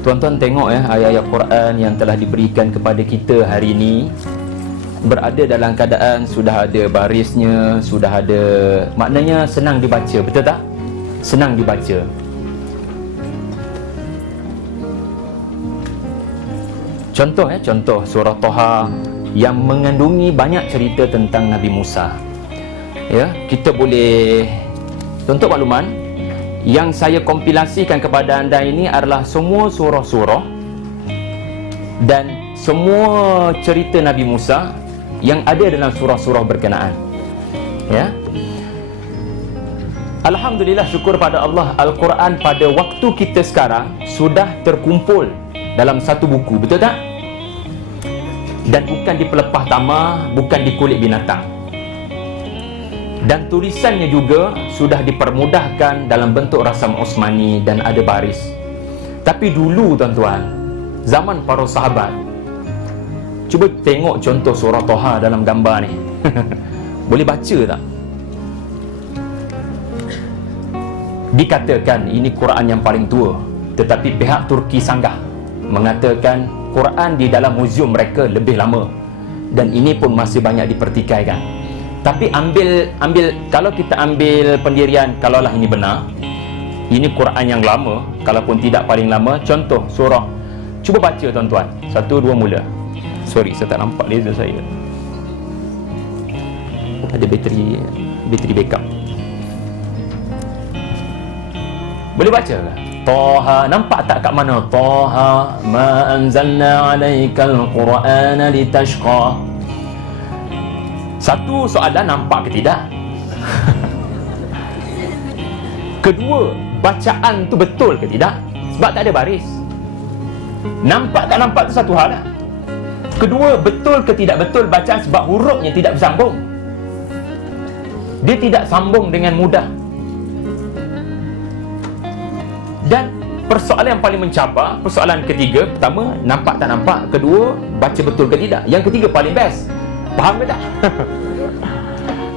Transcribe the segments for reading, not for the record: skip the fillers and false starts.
Tuan-tuan tengok ya, ayat-ayat Quran yang telah diberikan kepada kita hari ini berada dalam keadaan sudah ada barisnya, sudah ada, maknanya senang dibaca, betul tak? Senang dibaca. Contoh surah Toha yang mengandungi banyak cerita tentang Nabi Musa. Ya, kita boleh, untuk makluman, yang saya kompilasikan kepada anda ini adalah semua surah-surah dan semua cerita Nabi Musa yang ada dalam surah-surah berkenaan. Ya. Alhamdulillah, syukur pada Allah, Al-Quran pada waktu kita sekarang sudah terkumpul dalam satu buku, betul tak? Dan bukan di pelepah tamah, bukan di kulit binatang. Dan tulisannya juga sudah dipermudahkan dalam bentuk rasam Osmani dan ada baris. Tapi dulu tuan-tuan, zaman para sahabat, cuba tengok contoh surah Toha dalam gambar ni. Boleh baca tak? Dikatakan ini Quran yang paling tua, tetapi pihak Turki sanggah mengatakan Quran di dalam muzium mereka lebih lama, dan ini pun masih banyak dipertikaikan. Tapi ambil kalau kita ambil pendirian, kalaulah ini benar, ini Quran yang lama, kalaupun tidak paling lama. Contoh surah, cuba baca tuan-tuan, 1, 2 mula. Sorry, saya tak nampak laser saya. Ada bateri backup. Boleh baca ke? Toha, nampak tak kat mana? Toha ma anzalna alaikal qur'ana litashqa. Satu soalan, nampak ke tidak? Kedua, bacaan tu betul ke tidak? Sebab tak ada baris. Nampak tak nampak tu satu hal lah. Kedua, betul ke tidak betul bacaan sebab hurufnya tidak bersambung. Dia tidak sambung dengan mudah. Dan persoalan yang paling mencabar, persoalan ketiga, pertama, nampak tak nampak. Kedua, baca betul ke tidak. Yang ketiga paling best, faham ke tak?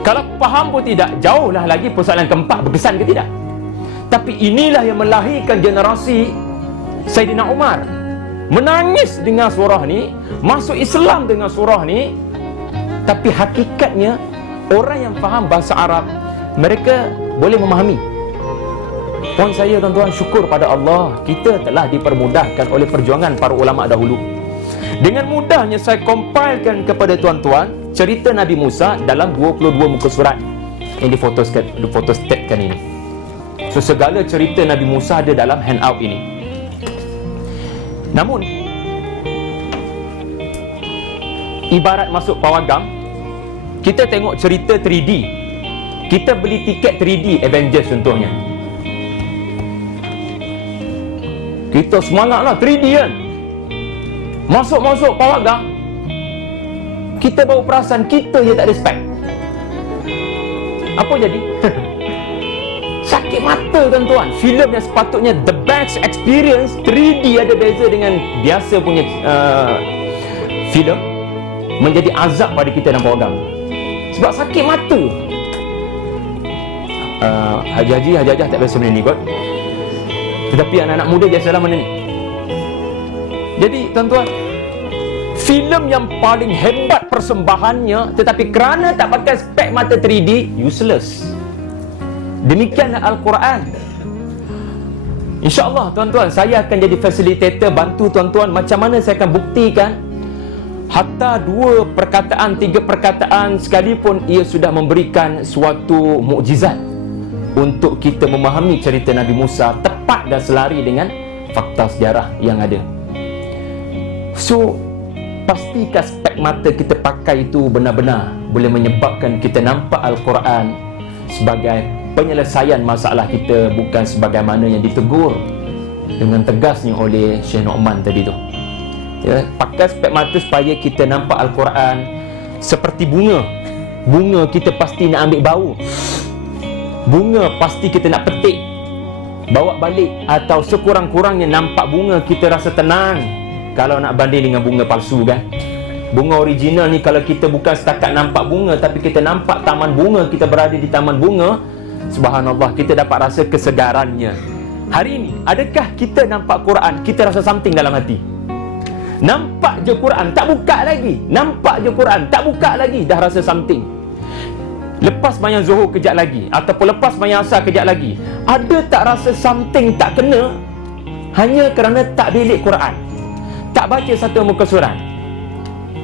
Kalau faham pun tidak, jauhlah lagi persoalan keempat, berkesan ke tidak. Tapi inilah yang melahirkan generasi Sayyidina Umar. Menangis dengan surah ni, masuk Islam dengan surah ni. Tapi hakikatnya, orang yang faham bahasa Arab, mereka boleh memahami. Poin saya tuan-tuan, syukur pada Allah, kita telah dipermudahkan oleh perjuangan para ulama dahulu. Dengan mudahnya saya compilkan kepada tuan-tuan cerita Nabi Musa dalam 22 muka surat yang difotostatkan ini. So segala cerita Nabi Musa ada dalam handout ini. Namun ibarat masuk pawagam, kita tengok cerita 3D. Kita beli tiket 3D Avengers contohnya, kita semangatlah 3D kan. Masuk pawagam, kita baru perasan kita je tak ada spek. Apa jadi? Sakit mata tuan-tuan. Filem yang sepatutnya the best experience, 3D ada beza dengan biasa punya filem, menjadi azab pada kita dalam pawagam. Sebab sakit mata. Haji-haji tak biasa benda ni kot. Tetapi anak-anak muda biasalah mana ni. Jadi tuan-tuan, filem yang paling hebat persembahannya, tetapi kerana tak pakai spek mata 3D, useless. Demikianlah Al-Quran. InsyaAllah tuan-tuan, saya akan jadi facilitator, bantu tuan-tuan macam mana saya akan buktikan hatta 2 perkataan, 3 perkataan sekalipun ia sudah memberikan suatu mukjizat untuk kita memahami cerita Nabi Musa tepat dan selari dengan fakta sejarah yang ada. So, pastikan spek mata kita pakai itu benar-benar boleh menyebabkan kita nampak Al-Quran sebagai penyelesaian masalah kita, bukan sebagaimana yang ditegur dengan tegasnya oleh Syekh Nu'man tadi tu. Ya, pakai spek mata supaya kita nampak Al-Quran seperti bunga. Bunga kita pasti nak ambil bau. Bunga pasti kita nak petik, bawa balik, atau sekurang-kurangnya nampak bunga kita rasa tenang. Kalau nak banding dengan bunga palsu kan, bunga original ni kalau kita bukan setakat nampak bunga, tapi kita nampak taman bunga, kita berada di taman bunga, subhanallah, kita dapat rasa kesegarannya. Hari ini, adakah kita nampak Quran, kita rasa something dalam hati? Nampak je Quran, tak buka lagi. Nampak je Quran, tak buka lagi, dah rasa something. Lepas sembahyang Zuhur kejap lagi, ataupun lepas sembahyang Asar kejap lagi, ada tak rasa something tak kena hanya kerana tak belik Quran, tak baca satu muka surat?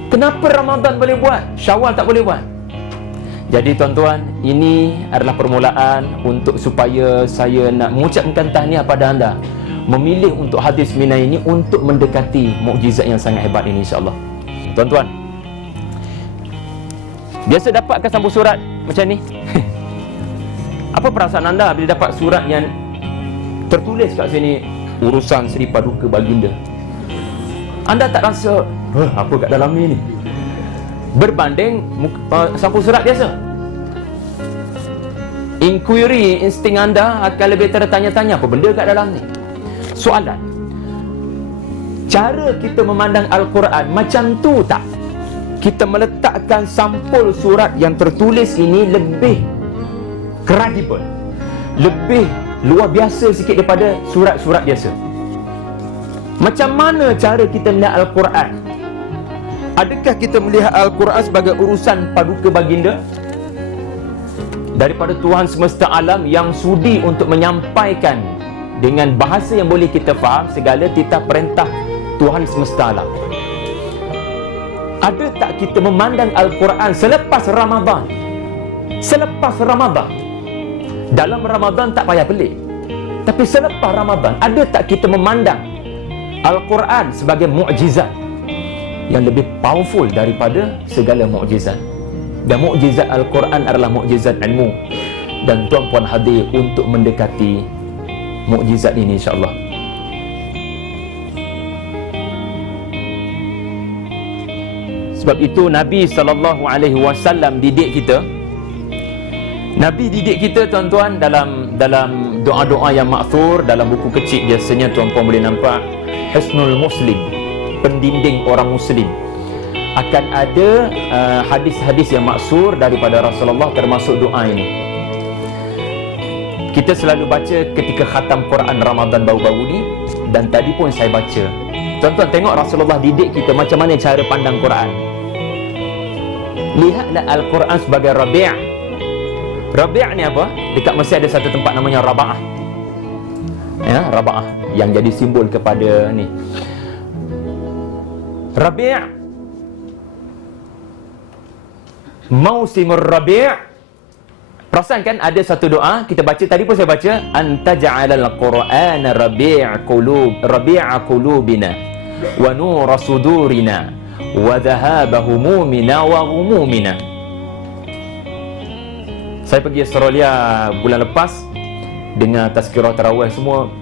Kenapa Ramadan boleh buat, Syawal tak boleh buat? Jadi tuan-tuan, ini adalah permulaan untuk supaya saya nak mengucapkan tahniah pada anda memilih untuk hadir seminar ini untuk mendekati mukjizat yang sangat hebat ini, insya-Allah. Tuan-tuan, biasa dapatkan sambung surat macam ni? Apa perasaan anda bila dapat surat yang tertulis kat sini urusan Seri Paduka Baginda? Anda tak rasa apa kat dalam ni? Berbanding sambung surat biasa. Inquiry, insting anda akan lebih tertanya-tanya apa benda kat dalam ni. Soalan, cara kita memandang Al-Quran macam tu tak? Kita meletakkan sampul surat yang tertulis ini lebih kredibel, lebih luar biasa sikit daripada surat-surat biasa. Macam mana cara kita melihat Al-Quran? Adakah kita melihat Al-Quran sebagai urusan Paduka Baginda daripada Tuhan semesta alam yang sudi untuk menyampaikan dengan bahasa yang boleh kita faham segala titah perintah Tuhan semesta alam? Ada tak kita memandang Al-Quran selepas Ramadan? Selepas Ramadan, dalam Ramadan tak payah pelik, tapi selepas Ramadan, ada tak kita memandang Al-Quran sebagai mukjizat yang lebih powerful daripada segala mukjizat? Dan mukjizat Al-Quran adalah mukjizat ilmu, dan tuan-puan hadir untuk mendekati mukjizat ini, insya-Allah. Sebab itu Nabi SAW didik kita. Nabi didik kita, tuan-tuan, dalam doa-doa yang maksur dalam buku kecil. Biasanya tuan-puan boleh nampak Hisnul Muslim, pendinding orang Muslim. Akan ada hadis-hadis yang maksur daripada Rasulullah, termasuk doa ini. Kita selalu baca ketika khatam Quran Ramadan baru-baru ni, dan tadi pun saya baca. Tuan-tuan tengok Rasulullah didik kita macam mana cara pandang Quran. Lihatlah Al-Quran sebagai Rabi'. Rabi' ni apa? Dekat Mesir ada satu tempat namanya Raba'ah. Ya, Raba'ah yang jadi simbol kepada ni. Rabi', Mausimur Rabi'. Perasan kan ada satu doa kita baca, tadi pun saya baca, anta ja'alal Qur'ana rabi'a qulubina wa nura sudurina wa dhahaba humumina wa humumina. Saya pergi Australia bulan lepas, dengar tazkirah tarawih semua.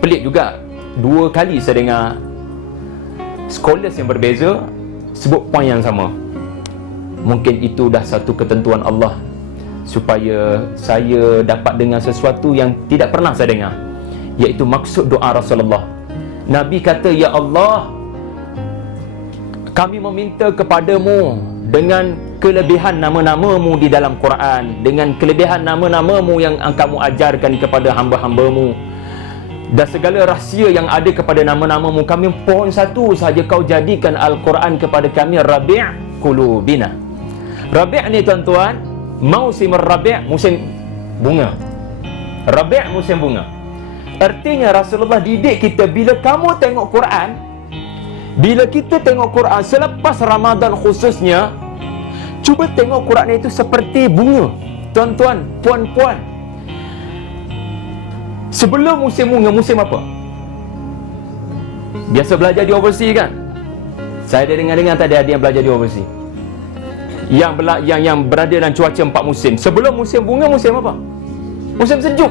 Pelik juga, 2 kali saya dengar scholars yang berbeza sebut poin yang sama. Mungkin itu dah satu ketentuan Allah supaya saya dapat dengar sesuatu yang tidak pernah saya dengar, iaitu maksud doa Rasulullah. Nabi kata, ya Allah, kami meminta kepadamu dengan kelebihan nama-namamu di dalam Quran, dengan kelebihan nama-namamu yang kamu ajarkan kepada hamba-hambamu, dan segala rahsia yang ada kepada nama-namamu. Kami pohon satu sahaja kau jadikan Al-Quran kepada kami Rabi' qulubina. Rabi' ni tuan-tuan, Mausimur Rabi', musim bunga. Rabi' musim bunga. Artinya Rasulullah didik kita, bila kamu tengok Quran, bila kita tengok Quran selepas Ramadan khususnya, cuba tengok Quran itu seperti bunga. Tuan-tuan, puan-puan, sebelum musim bunga, musim apa? Biasa belajar di overseas kan? Saya ada dengar-dengar tadi ada yang belajar di overseas, yang berada dalam cuaca 4 musim. Sebelum musim bunga, musim apa? Musim sejuk.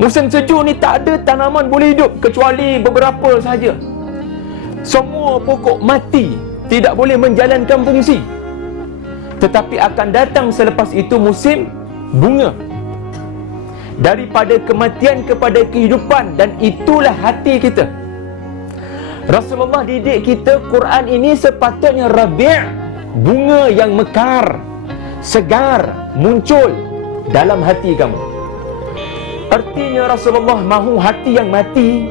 Musim sejuk ni tak ada tanaman boleh hidup kecuali beberapa sahaja. Semua pokok mati, tidak boleh menjalankan fungsi. Tetapi akan datang selepas itu musim bunga. Daripada kematian kepada kehidupan, dan itulah hati kita. Rasulullah didik kita, Quran ini sepatutnya Rabi', bunga yang mekar, segar, muncul dalam hati kamu. Artinya Rasulullah mahu hati yang mati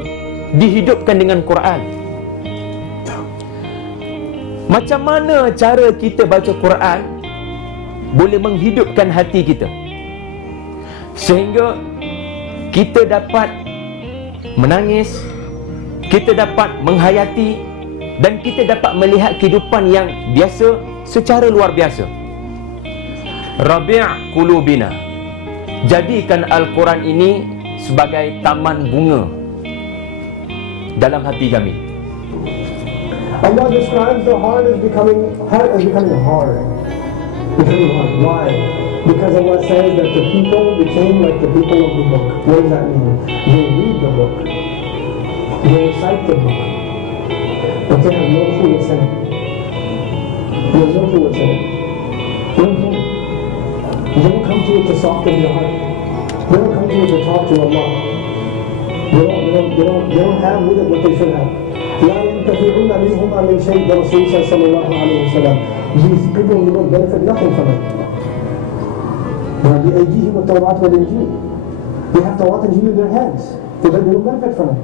dihidupkan dengan Quran. Macam mana cara kita baca Quran boleh menghidupkan hati kita, sehingga kita dapat menangis, kita dapat menghayati, dan kita dapat melihat kehidupan yang biasa secara luar biasa. Rabi' qulubina, jadikan Al-Quran ini sebagai taman bunga dalam hati kami. Allah describes the heart as becoming hard. Becoming hard. Why? Because Allah says that the people became like the people of the book. What does that mean? They read the book, they recite the book, but they have no clue what's in it. There's no clue what's in it. They don't get it. They don't come to it to soften their heart. They don't come to it to talk to Allah. They don't have with it what they should have. لا ينتفعون منهما من شيء. The Rasul says sallallahu alayhi wa sallam, these people will not benefit nothing from it. بأيديهم التوراة والإنجيل. They have Tawrat and Injil in their hands, but they don't benefit from it.